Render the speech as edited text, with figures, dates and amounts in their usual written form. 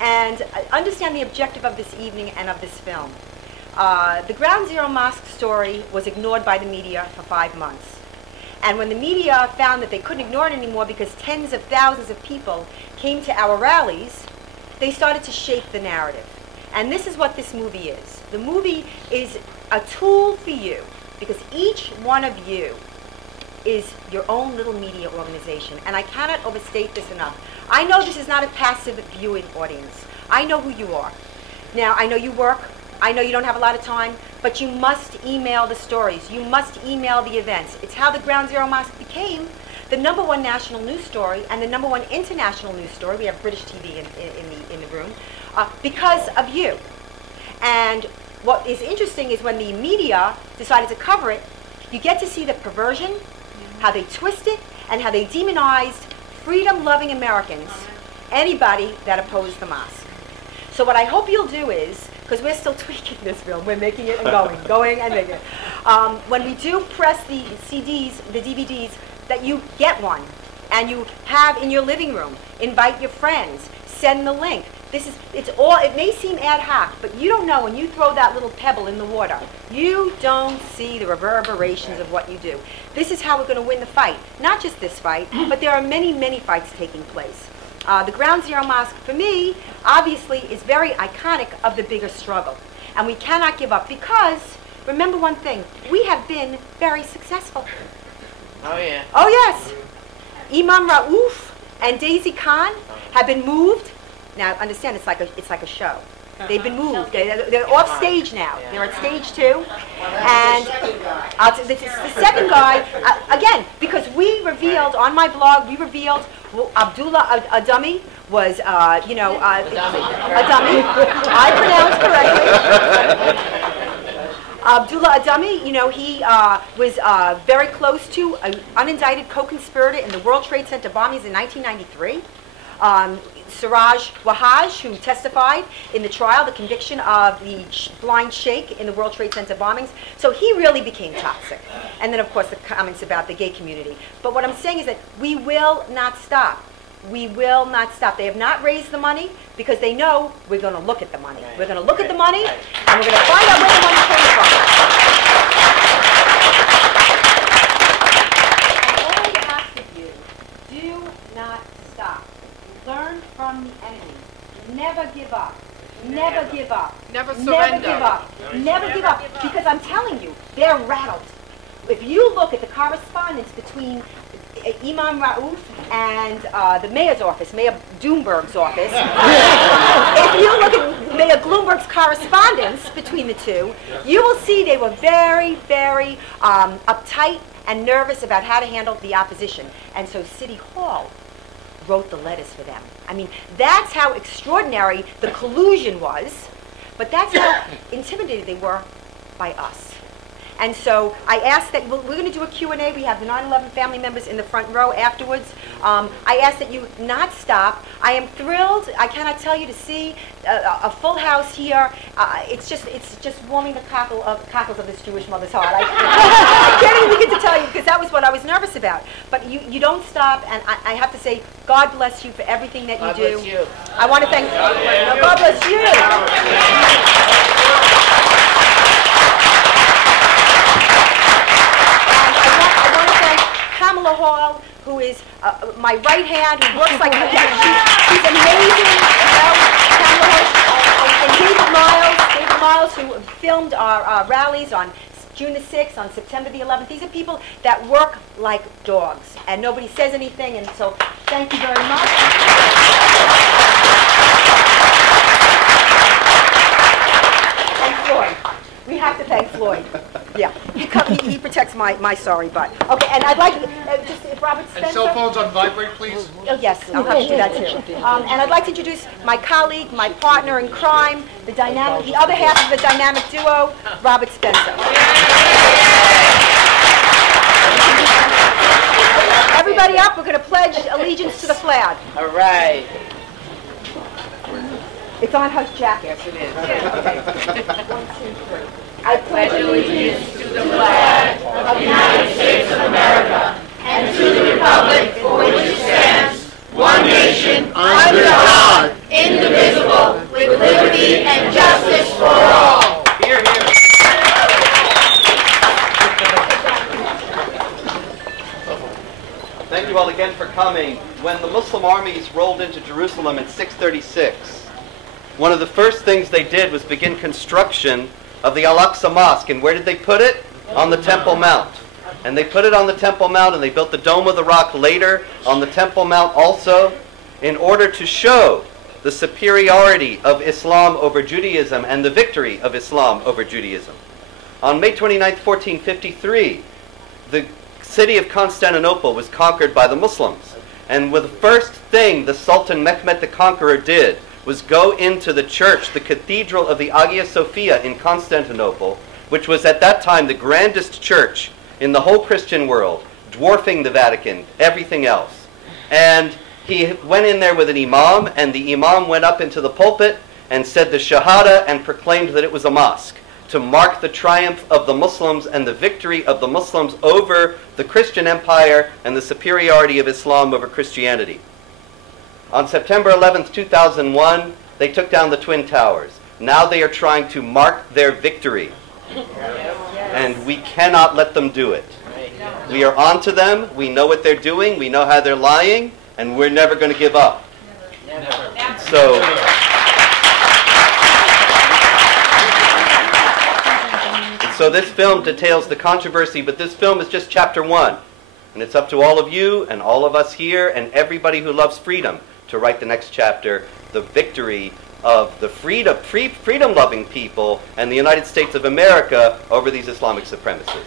And understand the objective of this evening and of this film. The Ground Zero Mosque story was ignored by the media for 5 months. And when the media found that they couldn't ignore it anymore because tens of thousands of people came to our rallies, they started to shape the narrative. And this is what this movie is. The movie is a tool for you because each one of you is your own little media organization. And I cannot overstate this enough. I know this is not a passive viewing audience. I know who you are. Now, I know you work. I know you don't have a lot of time, but you must email the stories. You must email the events. It's how the Ground Zero Mosque became the #1 national news story and the #1 international news story. We have British TV in the room because of you. And what is interesting is when the media decided to cover it, you get to see the perversion, how they twist it, and how they demonized freedom-loving Americans, anybody that opposed the mosque. So what I hope you'll do is, because we're still tweaking this film, we're making it and going and making it. When we do press the CDs, the DVDs, that you get one, and you have in your living room, invite your friends, send the link. It may seem ad hoc, but you don't know when you throw that little pebble in the water, you don't see the reverberations of what you do. This is how we're going to win the fight. Not just this fight, but there are many, many fights taking place. The Ground Zero Mosque, for me, obviously, is very iconic of the bigger struggle. And we cannot give up because, remember one thing, we have been very successful. Oh, yeah. Oh, yes. Imam Raouf and Daisy Khan have been moved. Now, understand, it's like a show. They've been moved. They're off stage now. They're at stage 2. And the second guy, again, because we revealed, on my blog, we revealed Abdullah Adami was, a dummy. I pronounced correctly. Abdullah Adami, he was very close to an unindicted co-conspirator in the World Trade Center bombings in 1993. Siraj Wahaj, who testified in the trial, the conviction of the blind sheikh in the World Trade Center bombings. So he really became toxic. And then, of course, the comments about the gay community. But what I'm saying is that we will not stop. We will not stop. They have not raised the money because they know we're going to look at the money. We're going to look at the money, and we're going to find out where the money came from. And all I ask of you, do not stop. Learn from the enemy. Never give up. Never give up. Never surrender. Never give up. Never give up. Because I'm telling you, they're rattled. If you look at the correspondence between Imam Raouf and the mayor's office, Mayor Bloomberg's office, if you look at Mayor Bloomberg's correspondence between the two, you will see they were very, very uptight and nervous about how to handle the opposition. And so City Hall wrote the letters for them. I mean, that's how extraordinary the collusion was, but that's how intimidated they were by us. And so I asked that, we're going to do a Q&A. We have the 9/11 family members in the front row afterwards. I ask that you not stop. I am thrilled, I cannot tell you, to see a full house here. It's just warming the cockles of this Jewish mother's heart. I can't even begin to tell you, because that was what I was nervous about. But you don't stop, and I have to say, God bless you for everything that you do. God bless you. I want to thank, God bless you. my right hand, who works like she's amazing, you know, Pamela, and David Miles, who filmed our rallies on June the 6th, on September the 11th. These are people that work like dogs, and nobody says anything, and so thank you very much. And Floyd. We have to thank Floyd. Yeah, he protects my sorry butt. Okay, and I'd like just if Robert Spencer. And cell phones on vibrate, please. Oh yes, I'll have to do that too. And I'd like to introduce my colleague, my partner in crime, the other half of the dynamic duo, Robert Spencer. Everybody up, we're going to pledge allegiance to the flag. All right. It's on her jacket. Yes, it is. Okay. 1, 2, 3. I pledge allegiance to the flag of the United States of America and to the republic for which it stands, one nation, under God, indivisible, with liberty and justice for all. Here, here. Thank you all again for coming. When the Muslim armies rolled into Jerusalem in 636, one of the first things they did was begin construction of the Al-Aqsa Mosque. And where did they put it? On the Temple Mount. And they put it on the Temple Mount, and they built the Dome of the Rock later on the Temple Mount also, in order to show the superiority of Islam over Judaism and the victory of Islam over Judaism. On May 29th, 1453, the city of Constantinople was conquered by the Muslims. And the first thing the Sultan Mehmed the Conqueror did was go into the church, the cathedral of the Hagia Sophia in Constantinople, which was at that time the grandest church in the whole Christian world, dwarfing the Vatican, everything else. And he went in there with an imam, and the imam went up into the pulpit and said the Shahada and proclaimed that it was a mosque, to mark the triumph of the Muslims and the victory of the Muslims over the Christian empire and the superiority of Islam over Christianity. On September 11th, 2001, they took down the Twin Towers. Now they are trying to mark their victory. And we cannot let them do it. We are on to them. We know what they're doing. We know how they're lying. And we're never going to give up. So this film details the controversy, but this film is just chapter 1. And it's up to all of you and all of us here and everybody who loves freedom to write the next chapter, the victory of the freedom-loving people and the United States of America over these Islamic supremacists.